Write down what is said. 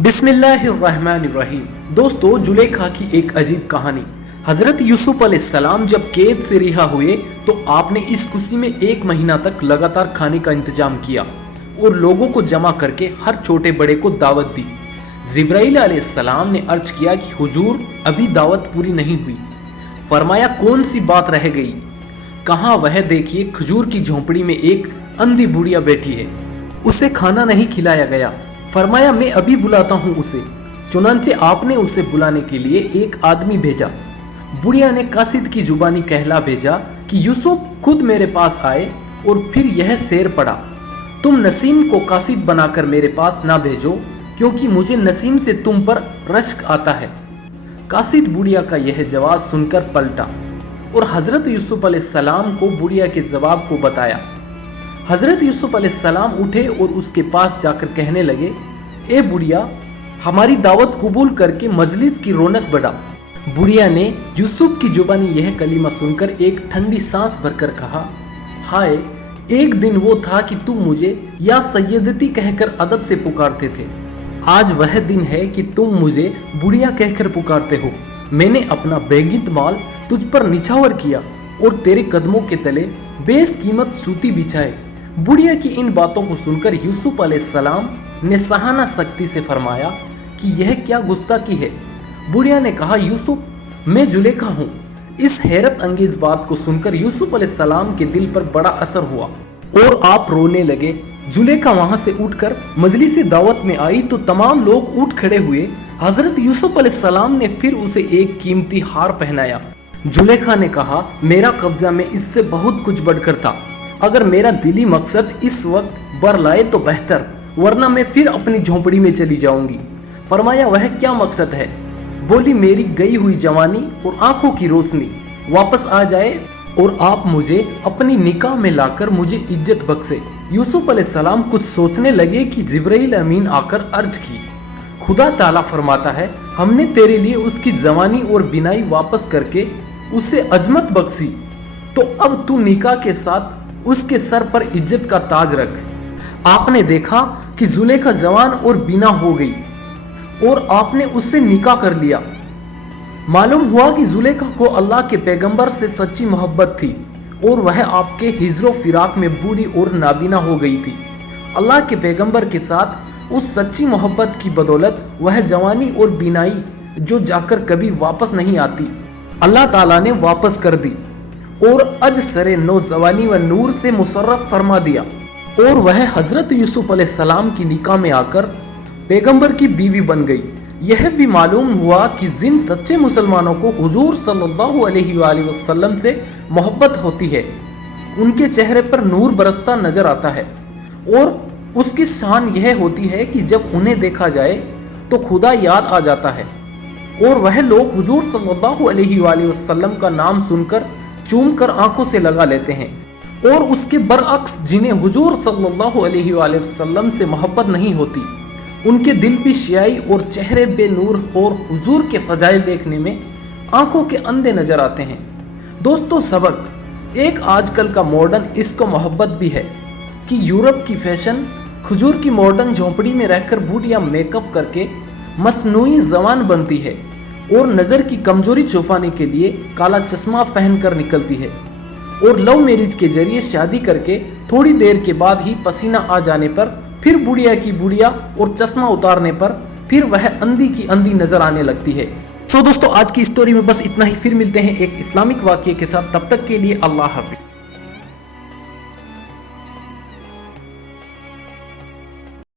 बिस्मिल्लाहिर्रहमानिर्रहीम। दोस्तों, जुलेखा की एक अजीब कहानी। हजरत यूसुफ अलैहिस्सलाम जब कैद से रिहा हुए तो आपने इस खुशी में 1 महीना तक लगातार खाने का इंतजाम किया और लोगों को जमा करके हर छोटे बड़े को दावत दी। जिब्राइल अलैहिस्सलाम ने अर्ज किया कि हुजूर, अभी दावत पूरी नहीं हुई। फरमाया, कौन सी बात रह गई? कहाँ? वह देखिए, खजूर की झोंपड़ी में एक अंधी बुढ़िया बैठी है, उसे खाना नहीं खिलाया गया। फरमाया, मैं अभी बुलाता हूँ उसे। चुनांचे आपने उसे बुलाने के लिए एक आदमी भेजा। बुढ़िया ने कासिद की जुबानी कहला भेजा कि यूसुफ खुद मेरे पास आए और फिर यह शेर पढ़ा, तुम नसीम को कासिद बनाकर मेरे पास ना भेजो, क्योंकि मुझे नसीम से तुम पर रश्क आता है। कासिद बुढ़िया का यह जवाब सुनकर पलटा और हजरत यूसुफ अलैहिस्सलाम को बुढ़िया के जवाब को बताया। हजरत यूसुफ अलैहिस्सलाम उठे और उसके पास जाकर कहने लगे, ए बुढ़िया, हमारी दावत कबूल करके मजलिस की रौनक बढ़ा। बुढ़िया ने यूसुफ की जुबानी यह कलीमा सुनकर एक ठंडी सांस भरकर कहा, हाय, एक दिन वो था कि तुम मुझे या सैयदती कहकर अदब से पुकारते थे। आज वह दिन है कि तुम मुझे बुढ़िया कहकर पुकारते हो। मैंने अपना बेगित माल तुझ पर निछावर किया और तेरे कदमों के तले बेस कीमत सूती बिछाए। बुढ़िया की इन बातों को सुनकर यूसुफ अलैहिस्सलाम ने सहाना सख्ती से फरमाया कि यह क्या गुस्ताखी है। बुढ़िया ने कहा, यूसुफ, मैं जुलेखा हूँ। इस हैरत अंगेज बात को सुनकर यूसुफ अलैहिस्सलाम के दिल पर बड़ा असर हुआ और आप रोने लगे। जुलेखा वहां से उठकर मजलिस दावत में आई तो तमाम लोग उठ खड़े हुए। हजरत यूसुफ अलैहिस्सलाम ने फिर उसे एक कीमती हार पहनाया। जुलेखा ने कहा, मेरा कब्जा में इससे बहुत कुछ बढ़कर था। अगर मेरा दिली मकसद इस वक्त बर लाए तो बेहतर, वरना मैं फिर अपनी झोंपड़ी में चली जाऊंगी। फरमाया, वह क्या मकसद है? बोली, मेरी गई हुई जवानी और आंखों की रोशनी वापस आ जाए और आप मुझे अपनी निकाह में लाकर मुझे इज्जत बख्शे। यूसुफ अलैहिस्सलाम कुछ सोचने लगे कि जिब्राइल अमीन आकर अर्ज की, खुदा ताला फरमाता है, हमने तेरे लिए उसकी जवानी और बिनाई वापस करके उसे अजमत बख्शी, तो अब तू निकाह के साथ उसके सर पर इज्जत का ताज रख। आपने देखा कि जुलेखा जवान और बिना हो गई और आपने उससे निकाह कर लिया। मालूम हुआ कि जुलेखा को अल्लाह के पैगंबर से सच्ची मोहब्बत थी और वह आपके हिजरो फिराक में बूढ़ी और नाबीना हो गई थी। अल्लाह के पैगंबर के साथ उस सच्ची मोहब्बत की बदौलत वह जवानी और बीनाई जो जाकर कभी वापस नहीं आती, अल्लाह ताला ने वापस कर दी और अज सरे नौजवानी व नूर से मुसर्रफ फरमा दिया और वह हजरत यूसुफ अलैहिस्सलाम की निकाह में आकर पैगंबर की बीवी बन गई। यह भी मालूम हुआ कि जिन सच्चे मुसलमानों को हुजूर सल्लल्लाहु अलैहि वसल्लम से मोहब्बत होती है, उनके चेहरे पर नूर बरसता नजर आता है और उसकी शान यह होती है कि जब उन्हें देखा जाए तो खुदा याद आ जाता है और वह लोग हुजूर सल्लल्लाहु अलैहि वसल्लम का नाम सुनकर चूम कर आंखों से लगा लेते हैं। और उसके बरअक्स जिन्हें हुजूर सल्लल्लाहु अलैहि वसल्लम से मोहब्बत नहीं होती, उनके दिल भी शियाई और चेहरे बेनूर और हुजूर के फजाइल देखने में आंखों के अंधे नजर आते हैं। दोस्तों, सबक एक आजकल का मॉडर्न इश्क मोहब्बत भी है कि यूरोप की फैशन हुजूर की मॉडर्न झोंपड़ी में रहकर बूढ़िया मेकअप करके मसनूई जवान बनती है और नज़र की कमजोरी छुपाने के लिए काला चश्मा पहनकर निकलती है और लव मैरिज के जरिए शादी करके थोड़ी देर के बाद ही पसीना आ जाने पर फिर बुढ़िया की बुढ़िया और चश्मा उतारने पर फिर वह अंधी की अंधी नजर आने लगती है। तो दोस्तों, आज की स्टोरी में बस इतना ही। फिर मिलते हैं एक इस्लामिक वाक़ये के साथ। तब तक के लिए अल्लाह हाफ़िज़।